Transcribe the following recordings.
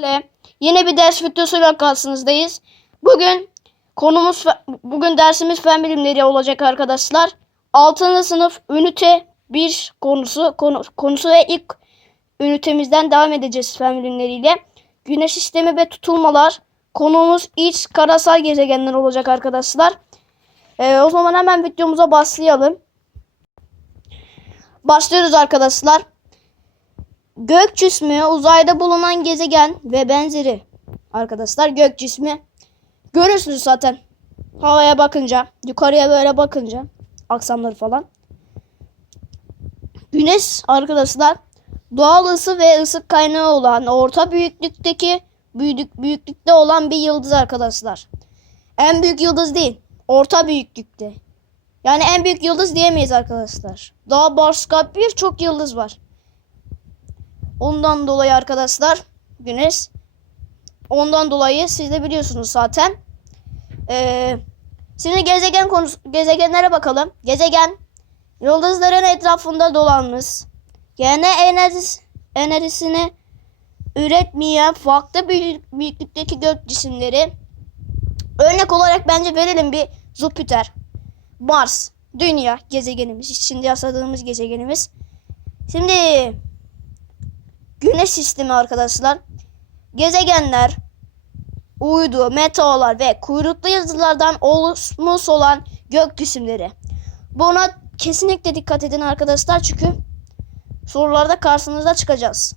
sizlerle yine bir ders videosuyla karşınızdayız. Bugün konumuz bugün dersimiz fen bilimleri olacak arkadaşlar. 6. sınıf ünite 1 konusu konu, konusu ve ilk ünitemizden devam edeceğiz fen bilimleriyle. Güneş sistemi ve tutulmalar. Konumuz iç karasal gezegenler olacak arkadaşlar. Ee, o zaman hemen videomuza başlayalım. Başlıyoruz arkadaşlar. Gök cismi uzayda bulunan gezegen ve benzeri. Arkadaşlar gök cismi görürsünüz zaten. Havaya bakınca, yukarıya böyle bakınca aksamları falan. Güneş arkadaşlar doğal ısı ve ısı kaynağı olan orta büyüklükteki büyüklük, büyüklükte olan bir yıldız arkadaşlar. En büyük yıldız değil, orta büyüklükte. Yani en büyük yıldız diyemeyiz arkadaşlar. Daha başka birçok yıldız var. Ondan dolayı arkadaşlar Güneş ondan dolayı siz de biliyorsunuz zaten. Ee, şimdi gezegen konusu gezegenlere bakalım. Gezegen yıldızların etrafında dolanmış. Gene enerjisi, enerjisini üretmeyen farklı büyük, büyüklükteki gök cisimleri. Örnek olarak bence verelim bir Jüpiter, Mars, Dünya gezegenimiz. Şimdi yaşadığımız gezegenimiz. Şimdi Güneş sistemi arkadaşlar. Gezegenler, uydu, meteorlar ve kuyruklu yıldızlardan oluşmuş olan gök cisimleri. Buna kesinlikle dikkat edin arkadaşlar çünkü sorularda karşınıza çıkacağız.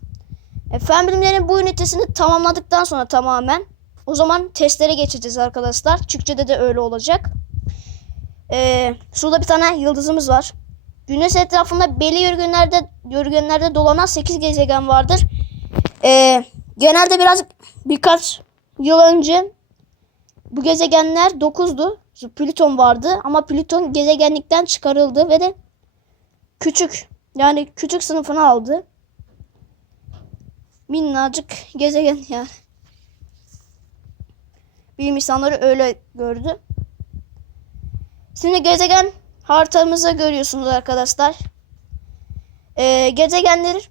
E, fen bilimlerin bu ünitesini tamamladıktan sonra tamamen o zaman testlere geçeceğiz arkadaşlar. Türkçe'de de öyle olacak. E, şurada bir tane yıldızımız var. Güneş etrafında belli yörüngelerde yörüngelerde dolanan 8 gezegen vardır. Ee, genelde biraz birkaç yıl önce bu gezegenler 9'du. Plüton vardı ama Plüton gezegenlikten çıkarıldı ve de küçük yani küçük sınıfını aldı. Minnacık gezegen yani. Bilim insanları öyle gördü. Şimdi gezegen haritamızı görüyorsunuz arkadaşlar. Ee, gezegenler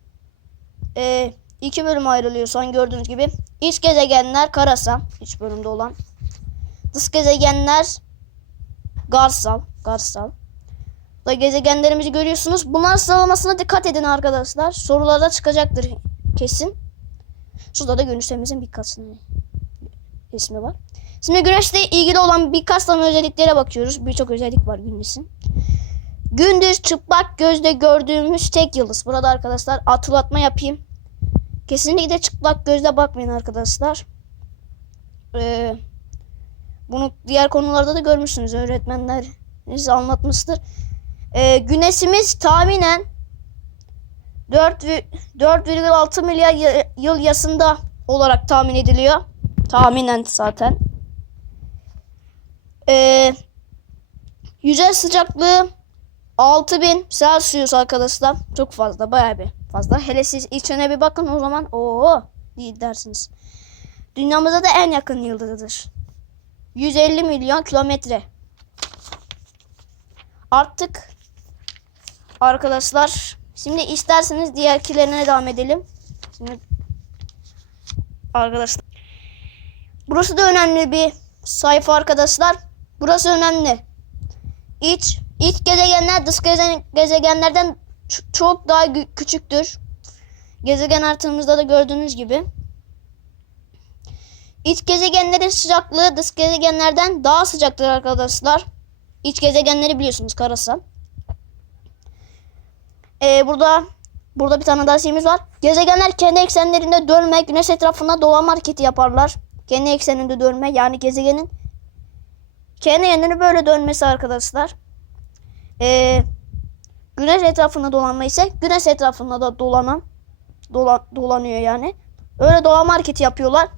e, iki bölüm ayrılıyor son gördüğünüz gibi. İç gezegenler karasal, iç bölümde olan. Dış gezegenler garsal, garsal. Da gezegenlerimizi görüyorsunuz. Bunlar sıralamasına dikkat edin arkadaşlar. Sorularda çıkacaktır kesin. Şurada da güneşimizin birkaç ismi var. Şimdi güneşle ilgili olan birkaç tane özelliklere bakıyoruz. Birçok özellik var güneşin. Gündüz çıplak gözle gördüğümüz tek yıldız. Burada arkadaşlar hatırlatma yapayım. Kesinlikle çıplak gözle bakmayın arkadaşlar. Ee, bunu diğer konularda da görmüşsünüz. Öğretmenler size anlatmıştır. Ee, güneşimiz tahminen 4,6 milyar yıl yasında olarak tahmin ediliyor. Tahminen zaten. Ee, yüzey sıcaklığı 6000 Celsius arkadaşlar. Çok fazla bayağı bir fazla. Hele siz içine bir bakın o zaman ooo dersiniz. Dünyamıza da en yakın yıldızıdır. 150 milyon kilometre. Artık arkadaşlar şimdi isterseniz diğerkilerine devam edelim. Şimdi arkadaşlar burası da önemli bir sayfa arkadaşlar. Burası önemli. İç İç gezegenler dış gezegenlerden çok daha küçüktür. Gezegen haritamızda da gördüğünüz gibi. İç gezegenlerin sıcaklığı dış gezegenlerden daha sıcaktır arkadaşlar. İç gezegenleri biliyorsunuz karasal. Ee, burada burada bir tane daha şeyimiz var. Gezegenler kendi eksenlerinde dönme, güneş etrafında dolanma hareketi yaparlar. Kendi ekseninde dönme yani gezegenin kendi kendini böyle dönmesi arkadaşlar e, güneş etrafında dolanma ise güneş etrafında da dolanan dola, dolanıyor yani. Öyle dolanma hareketi yapıyorlar.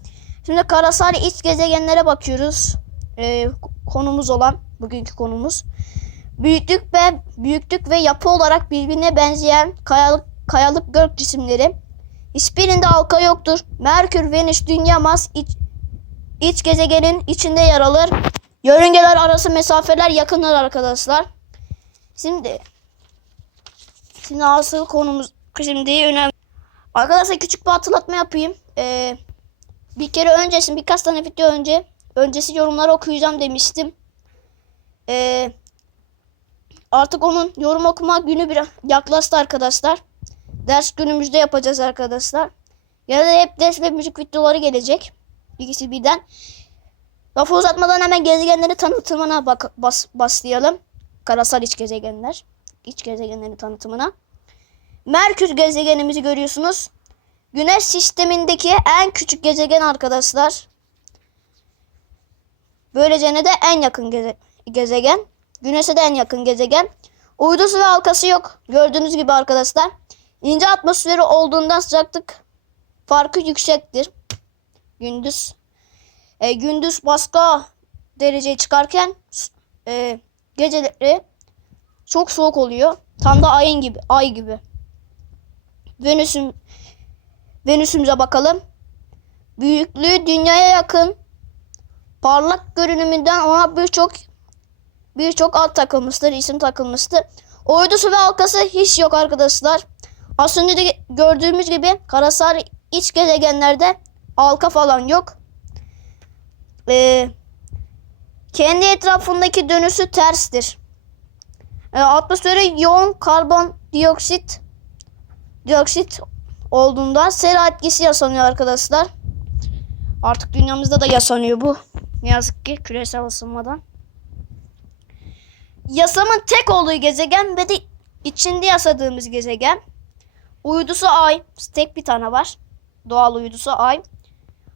Şimdi karasal iç gezegenlere bakıyoruz. E, konumuz olan bugünkü konumuz. Büyüklük ve büyüklük ve yapı olarak birbirine benzeyen kayalık kayalık gök cisimleri. Hiçbirinde halka yoktur. Merkür, Venüs, Dünya, Mars iç, iç gezegenin içinde yer alır. Yörüngeler arası mesafeler yakınlar arkadaşlar. Şimdi şimdi asıl konumuz şimdi önemli. Arkadaşlar küçük bir hatırlatma yapayım. Ee, bir kere öncesi birkaç tane video önce öncesi yorumları okuyacağım demiştim. Ee, artık onun yorum okuma günü bir yaklaştı arkadaşlar. Ders günümüzde yapacağız arkadaşlar. Ya da hep ders ve müzik videoları gelecek. İkisi birden. Lafı uzatmadan hemen gezegenleri tanıtımına bak bas, başlayalım. Karasal iç gezegenler. İç gezegenlerin tanıtımına. Merkür gezegenimizi görüyorsunuz. Güneş sistemindeki en küçük gezegen arkadaşlar. Böylece ne de en yakın geze- gezegen. Güneşe de en yakın gezegen. Uydusu ve halkası yok. Gördüğünüz gibi arkadaşlar. İnce atmosferi olduğundan sıcaklık farkı yüksektir. Gündüz e, gündüz başka dereceye çıkarken e, geceleri çok soğuk oluyor. Tam da ayın gibi, ay gibi. Venüs'ün Venüs'ümüze bakalım. Büyüklüğü dünyaya yakın. Parlak görünümünden ona birçok birçok alt takılmıştır, isim takılmıştır. Uydusu ve halkası hiç yok arkadaşlar. Az önce de gördüğümüz gibi karasal iç gezegenlerde halka falan yok. Ee, kendi etrafındaki dönüşü terstir. Ee, atmosferi yoğun karbon dioksit dioksit olduğundan sera etkisi yaşanıyor arkadaşlar. Artık dünyamızda da yaşanıyor bu. Ne yazık ki küresel ısınmadan. Yasamın tek olduğu gezegen ve de içinde yaşadığımız gezegen. Uydusu ay. Tek bir tane var. Doğal uydusu ay.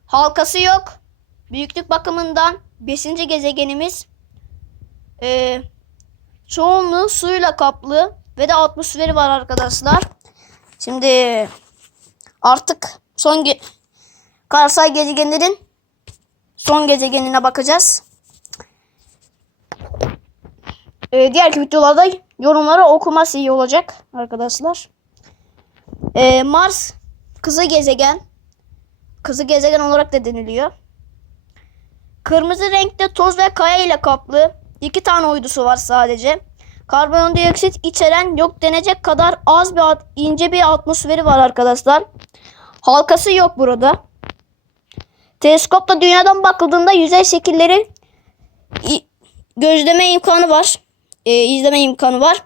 Halkası yok. Büyüklük bakımından 5. gezegenimiz. Ee, çoğunluğu suyla kaplı ve de atmosferi var arkadaşlar. Şimdi artık son ge karasal gezegenlerin son gezegenine bakacağız. Ee, diğer videolarda yorumları okuması iyi olacak arkadaşlar. Ee, Mars kızı gezegen. Kızı gezegen olarak da deniliyor. Kırmızı renkte toz ve kaya ile kaplı. iki tane uydusu var sadece. Karbondioksit içeren yok denecek kadar az bir ince bir atmosferi var arkadaşlar. Halkası yok burada. Teleskopla dünyadan bakıldığında yüzey şekilleri gözleme imkanı var. Ee, izleme imkanı var.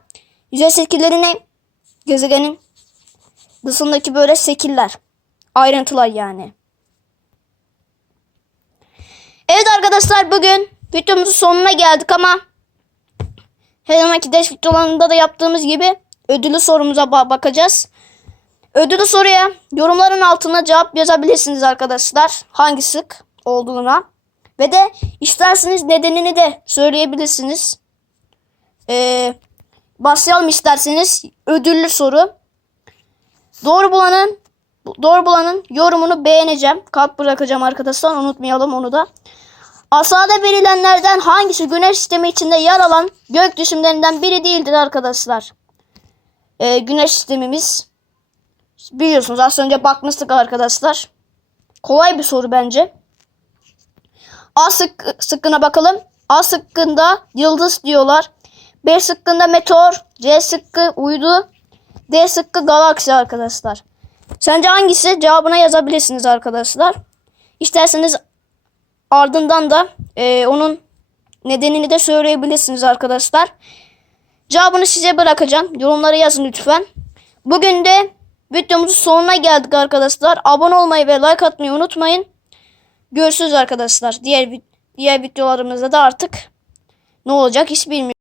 Yüzey şekilleri ne? Gezegenin dışındaki böyle şekiller. Ayrıntılar yani. Arkadaşlar bugün videomuzun sonuna geldik ama her zamanki ders videolarında da yaptığımız gibi ödülü sorumuza ba- bakacağız. Ödülü soruya yorumların altına cevap yazabilirsiniz arkadaşlar. Hangi sık olduğuna. Ve de isterseniz nedenini de söyleyebilirsiniz. Ee, başlayalım isterseniz. Ödüllü soru. Doğru bulanın doğru bulanın yorumunu beğeneceğim. Kalp bırakacağım arkadaşlar. Unutmayalım onu da. Aşağıda verilenlerden hangisi güneş sistemi içinde yer alan gök cisimlerinden biri değildir arkadaşlar? Ee, güneş sistemimiz biliyorsunuz az önce bakmıştık arkadaşlar. Kolay bir soru bence. A sık, sıkkına bakalım. A sıkkında yıldız diyorlar. B sıkkında meteor. C sıkkı uydu. D sıkkı galaksi arkadaşlar. Sence hangisi? Cevabına yazabilirsiniz arkadaşlar. İsterseniz ardından da e, onun nedenini de söyleyebilirsiniz arkadaşlar. Cevabını size bırakacağım. Yorumlara yazın lütfen. Bugün de videomuzun sonuna geldik arkadaşlar. Abone olmayı ve like atmayı unutmayın. Görüşürüz arkadaşlar. Diğer diğer videolarımızda da artık ne olacak hiç bilmiyorum.